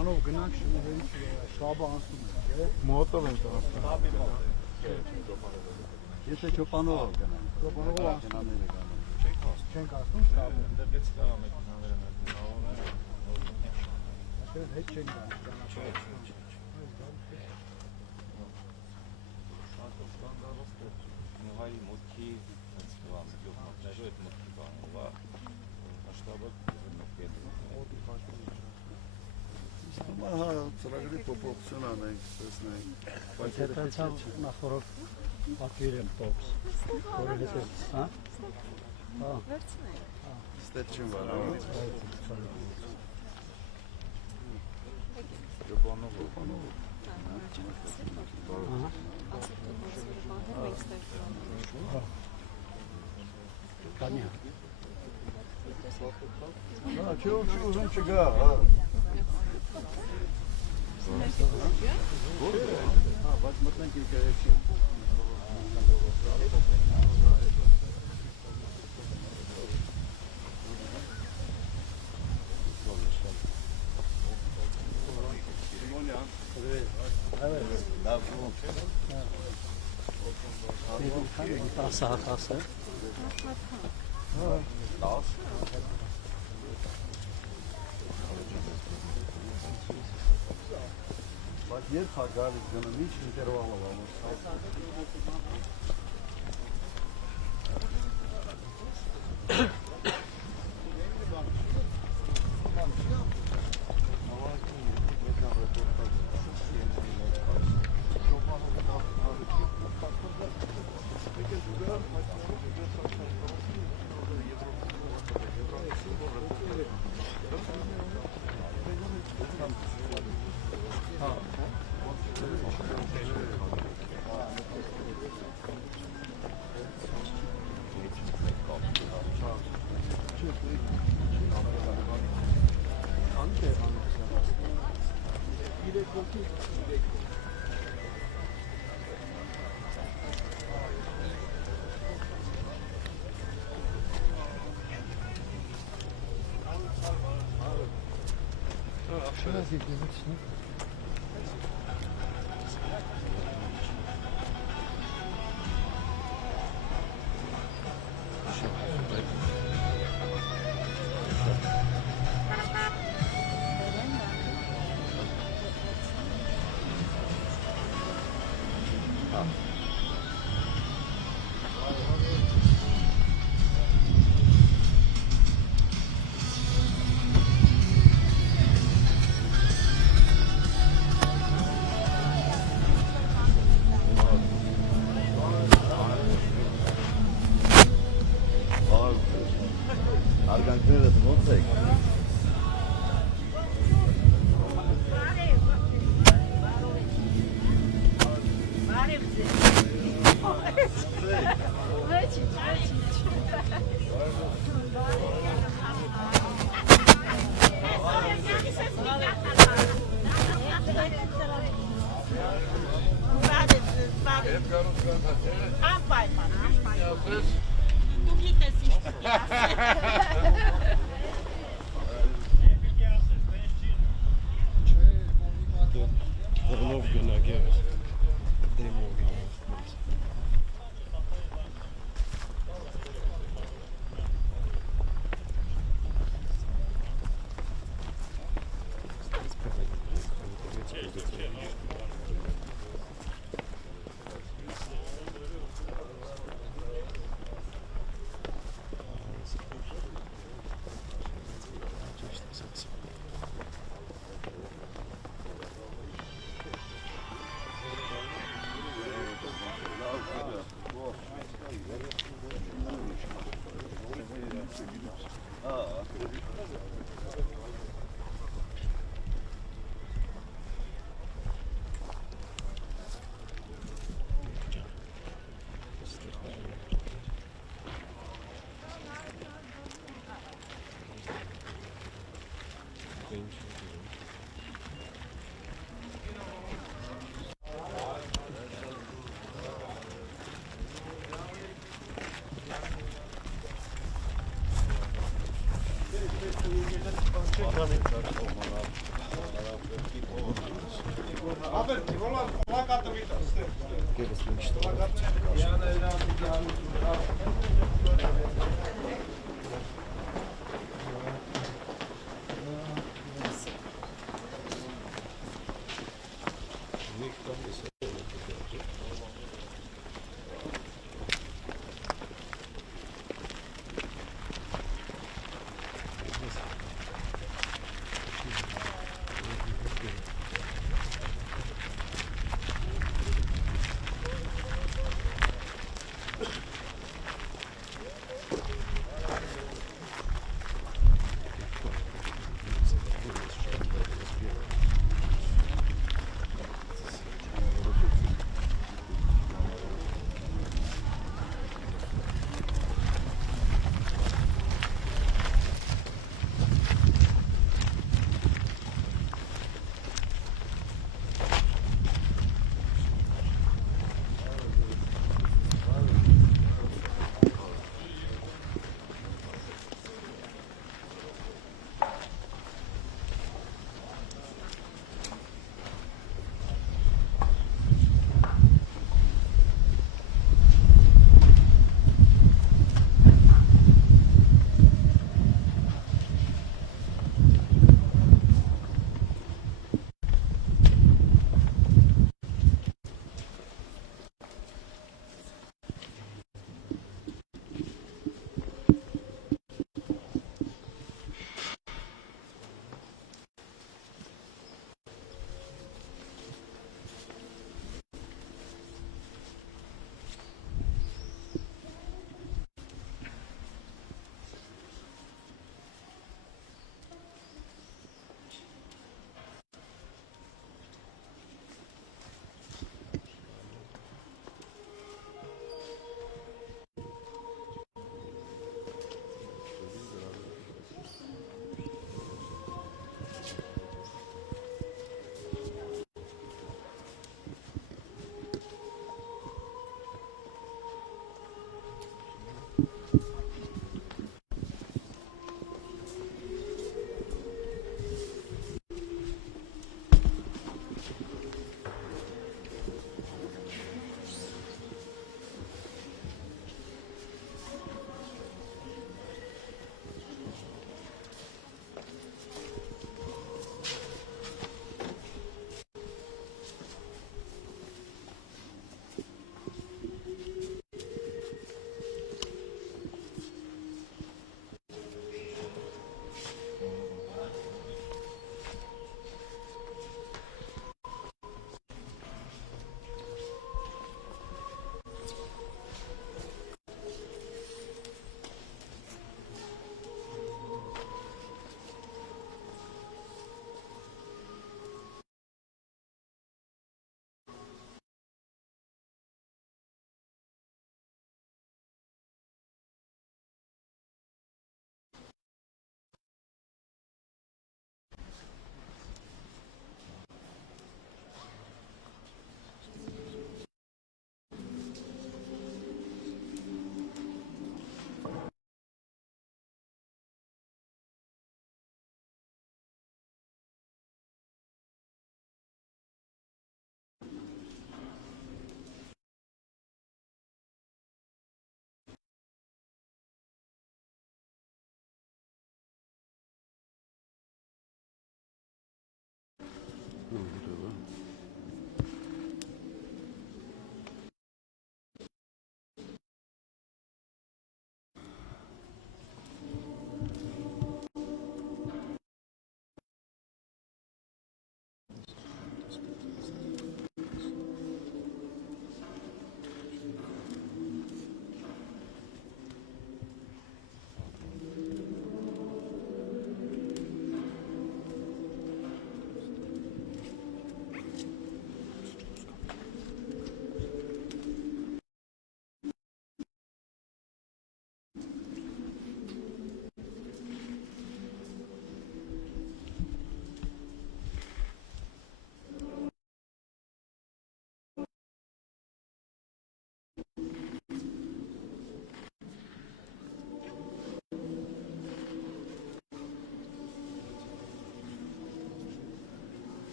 Անով գնանք շնորհիչ շաբը անցնում ենք, չէ՞։ Մոտով ենք անցնում։ Շաբի մոտ։ Եթե ճոպանով գնանք, ճոպանով անցնում ենք։ Չենք ասում շաբը։ Դեռ կա մեքենաները Այսպես հետ չենք գնում։ Նվայի մոտքի հենց կվան գյուղմատներով այդ մոտքի բանովա հաշտաբը մոտքել Ահա ծրագրի փոփոխություն անենք, տեսնենք։ Բայց հետացավ նախորդ պատվիր եմ տոպս, որովհետև, հա? Հա։ Ստեղ չեմ վարավոր։ Ճոպանով Կանյա։ Հա, չէ, ուզում չգա, հա։ Հա, բայց մտնենք եկեղեցի։ Ասա։ Բայց երբ հա գալիս գնում, ինչ ինտերվալով ամոս։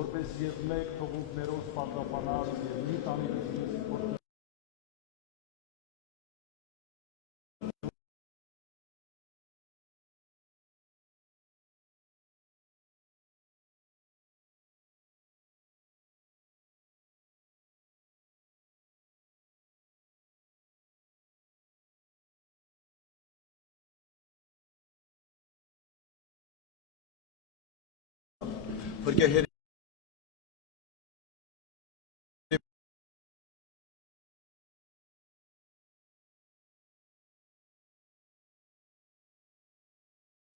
որպես եւ մեկ թողունքներով պատրապանալ եւ մի տանիքից Porque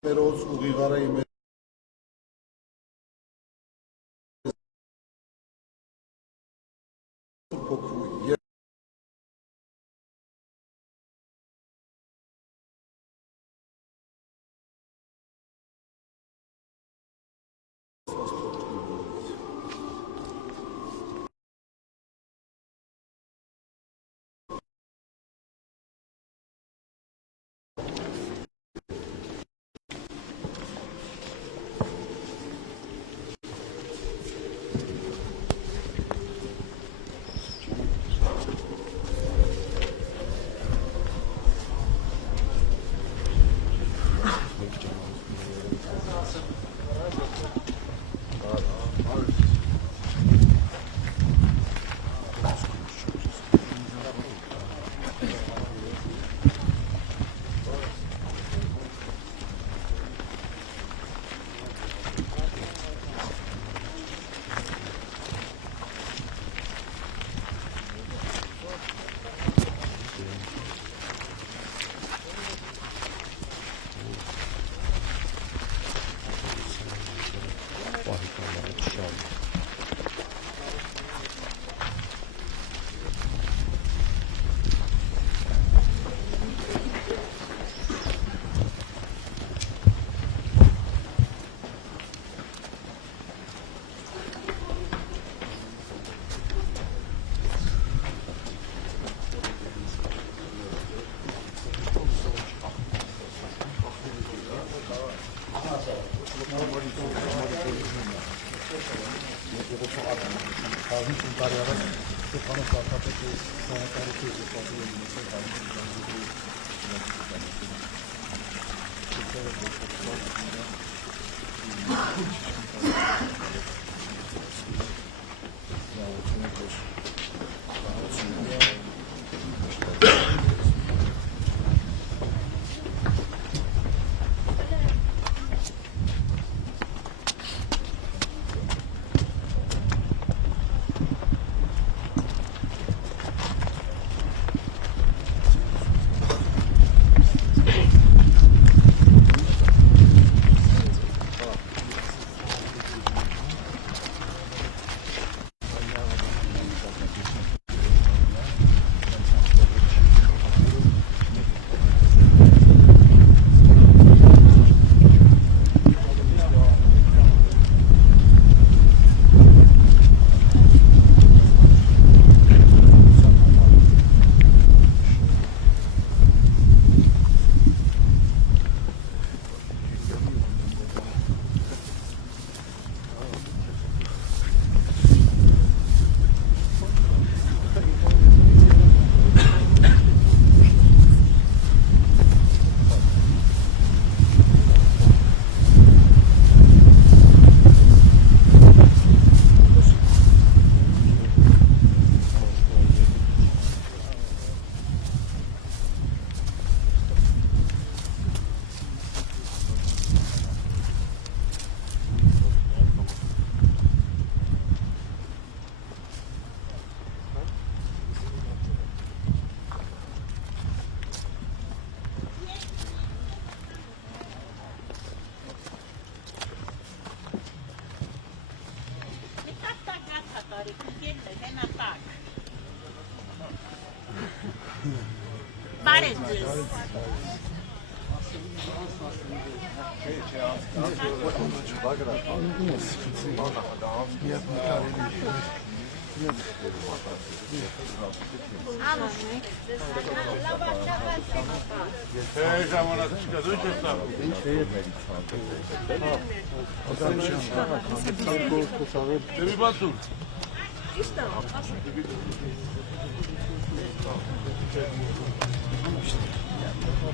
Meroz uğiğarayım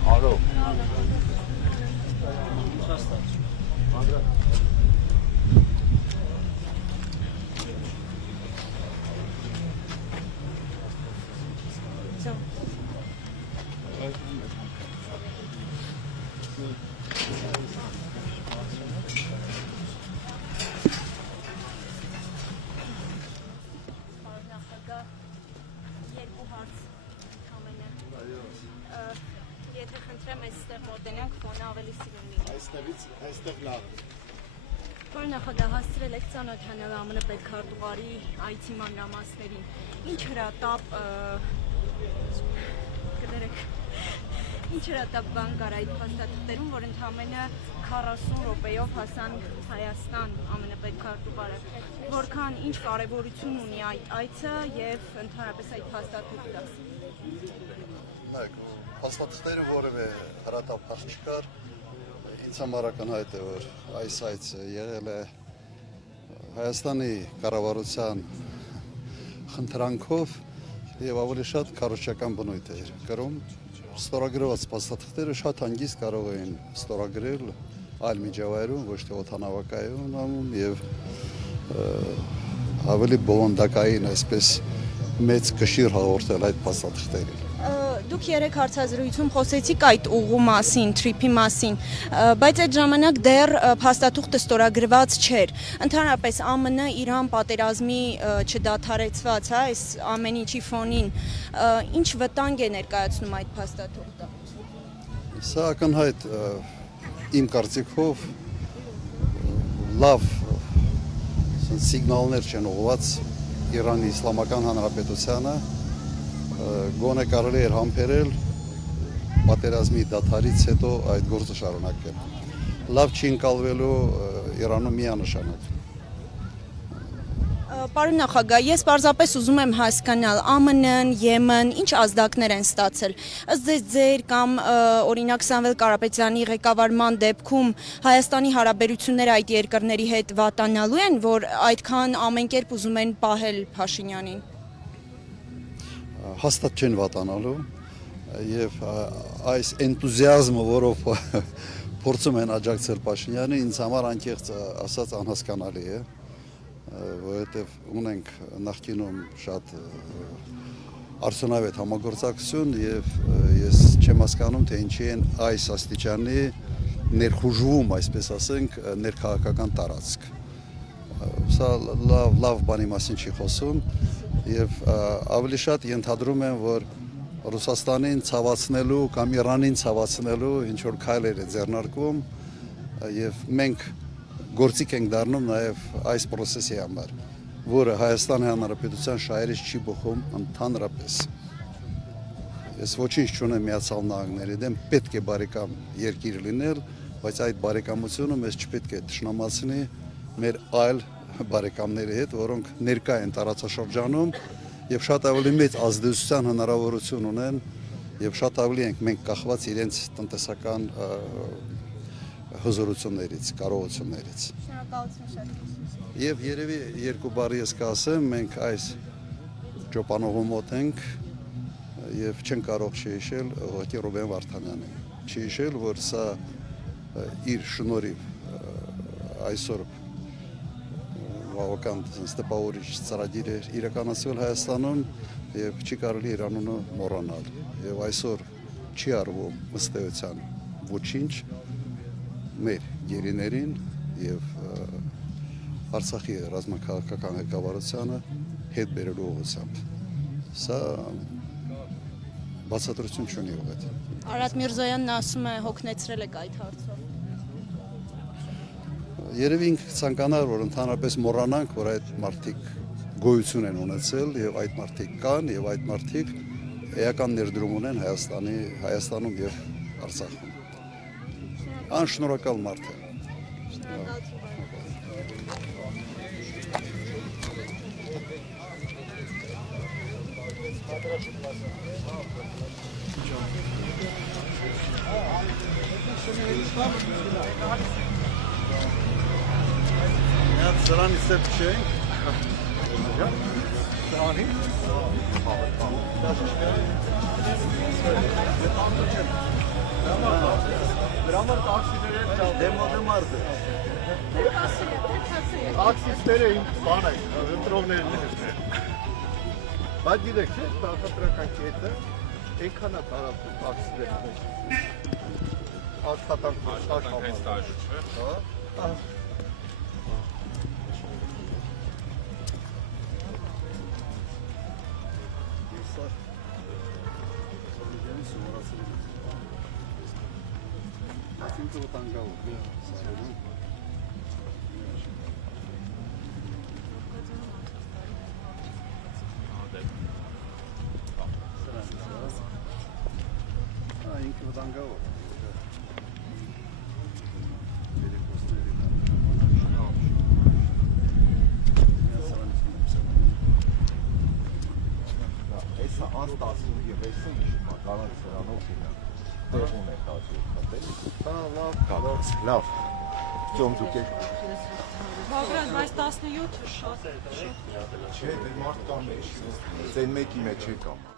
Alo. Երկու հարց ամենը։ Եթե խնդրեմ այստեղ մոտենանք, ֆոնը ավելի սիրուն լինի։ Այստեղ լավ։ Պարոն նախագահ, հասցրել եք ծանոթանալ ԱՄՆ պետքարտուղարի այցի մանրամասներին։ Ինչ հրատապ կներեք։ Ինչ հրատապ բան կար այդ փաստաթղթերում, որ ընդամենը 40 րոպեով հասան Հայաստան ԱՄՆ պետքարտուղարը։ Որքան ինչ կարևորություն ունի այդ այցը եւ ընդհանրապես այդ փաստաթղթը։ Նայեք, փաստաթղթերը որևէ հրատապ չկար։ Ինձ համար ակնհայտ է, որ այս այցը եղել է Հայաստանի կառավարության խնդրանքով եւ ավելի շատ քարոզչական բնույթ էր կրում։ Ստորագրված փաստաթղթերը շատ հանգիստ կարող էին ստորագրել այլ միջավայրում, ոչ թե օդանավակայանում եւ ավելի բովանդակային այսպես մեծ կշիռ հաղորդել այդ փաստաթղթերին։ Դուք երեք հարցազրույցում խոսեցիք այդ ուղու մասին, թրիփի մասին, բայց այդ ժամանակ դեռ փաստաթուղթը ստորագրված չէր։ Ընդհանրապես ԱՄՆ Իրան պատերազմի չդադարեցված, հա, այս ամեն ինչի ֆոնին, ինչ վտանգ է ներկայացնում այդ փաստաթուղթը։ Սա ակնհայտ իմ կարծիքով լավ սիգնալներ չեն ուղղված Իրանի Իսլամական Հանրապետությանը, գոնե կարելի էր համբերել պատերազմի դադարից հետո այդ գործը շարունակել։ Լավ չի ընկալվելու Իրանում միանշանակ։ Պարոն նախագահ, ես պարզապես ուզում եմ հասկանալ, ԱՄՆ-ն, Եմեն, ինչ ազդակներ են ստացել։ Ըստ ձեր կամ օրինակ Սամվել Կարապետյանի ղեկավարման դեպքում Հայաստանի հարաբերությունները այդ երկրների հետ վատանալու են, որ այդքան ամեն կերպ ուզում են պահել Փաշինյանին։ Հաստատ չեն վատանալու եւ այս էնտուզիազմը, որով փորձում են աջակցել Փաշինյանը, ինձ համար անկեղծ ասած անհասկանալի է, որովհետեւ ունենք նախկինում շատ արդյունավետ համագործակցություն եւ ես չեմ հասկանում, թե ինչի են այս աստիճանի ներխուժվում, այսպես ասենք, ներքաղաքական տարածք։ Սա լավ բանի մասին չի խոսում եւ ավելի շատ ենթադրում եմ, որ Ռուսաստանին ցավացնելու կամ Իրանին ցավացնելու ինչ որ քայլեր է ձեռնարկվում եւ մենք գործիք ենք դառնում նաեւ այս process-ի համար, որը Հայաստանի Հանրապետության շահերից չի բխում ընդհանրապես։ Ես ոչինչ չունեմ Միացյալ Նահանգների դեմ, պետք է բարեկամ երկիր լինել, բայց այդ բարեկամությունը մեզ չպետք է թշնամացնի մեր այլ բարեկամների հետ, որոնք ներկա են տարածաշրջանում եւ շատ ավելի մեծ ազդեցության հնարավորություն ունեն եւ շատ ավելի ենք մենք կախված իրենց տնտեսական հզորություններից, կարողություններից։ Շնորհակալություն շատ։ Եվ երևի երկու բառ ես կասեմ, մենք այս ճոպանողու մոտ ենք եւ չեն կարող չհիշել ուղղակի Ռուբեն Վարդանյանին։ Չհիշել, որ սա իր շնորհիվ այսօր բավական տպավորիչ ծրագիր էր իրականացվել Հայաստանում եւ չի կարելի իր անունը մոռանալ եւ այսօր չի արվում ըստ էության ոչինչ մեր գերիներին եւ Արցախի ռազմաքաղաքական ղեկավարությանը հետ բերելու ուղղությամբ։ Սա բացատրություն չունի ուղղակի։ Արադ Միրզոյանն ասում է հոգնեցրել եք այդ հարցով։ Երևի ինքը ցանկանար, որ ընդհանրապես մոռանանք, որ այդ մարդիկ գոյություն են ունեցել եւ այդ մարդիկ կան եւ այդ մարդիկ էական ներդրում ունեն Հայաստանում եւ Արցախում։ Անշնորհակալ մարդ է։ Միած սրանից է փշենք։ Դրամար տաքսիներ են ճալ։ Դեմոդը մարդը։ Տաքսիստները իմ բան են, ընտրողներն են։ Բայց գիտեք չէ, տախատրական կետը այնքան է տարածում տաքսիների մեջ։ Աշխատանք ստաժ չէ։ Հա։ Այսինքն վտանգավոր է սարերում։ Ինքը վտանգավոր է։ Այսա անստասում եւ այսը ինչ կանալ սրանով գնա։ Տեղում է տասի։ Հա, լավ։ Ճոմ դուք եք։ Բագրատ, բայց 17-ը շատ է։ Չէ, դե մարդ կան մեջ։ Ձեն մեկի մեջ եկամ։